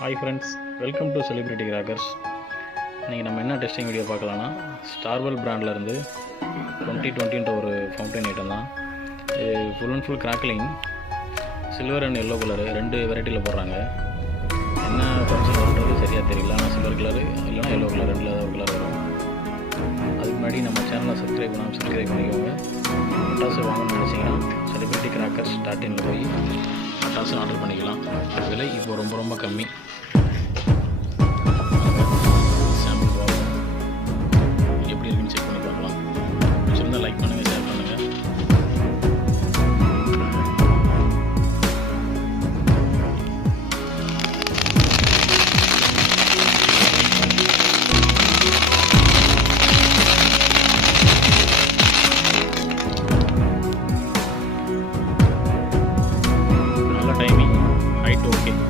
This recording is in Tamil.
Hi friends, welcome to celebrity crackers. இன்றைக்கி நம்ம என்ன டெஸ்டிங் வீடியோ பார்க்கலான்னா, ஸ்டார்வெல் பிராண்ட்லேருந்து 2020 ஒரு ஃபவுண்டைன் ஐட்டம் தான். இது full and full crackling, silver and yellow colour ரெண்டு வெரைட்டியில் போடுறாங்க. என்ன ஃபங்க்ஷன் வருன்றது சரியாக தெரியல, ஆனால் சில்வர் கலரு இல்லைனா எல்லோ கலர் ரெண்டில் ஏதாவது ஒரு கலர் வரும். அதுக்கு முன்னாடி நம்ம சேனலை சப்ஸ்கிரைப் பண்ணிக்கோங்க. பட்டாசு வாங்கணும்னு நினச்சிங்கன்னா செலிபிரிட்டி கிராக்கர்ஸ் .in போய் பட்டாசு ஆர்டர் பண்ணிக்கலாம். விலை இப்போ ரொம்ப கம்மி.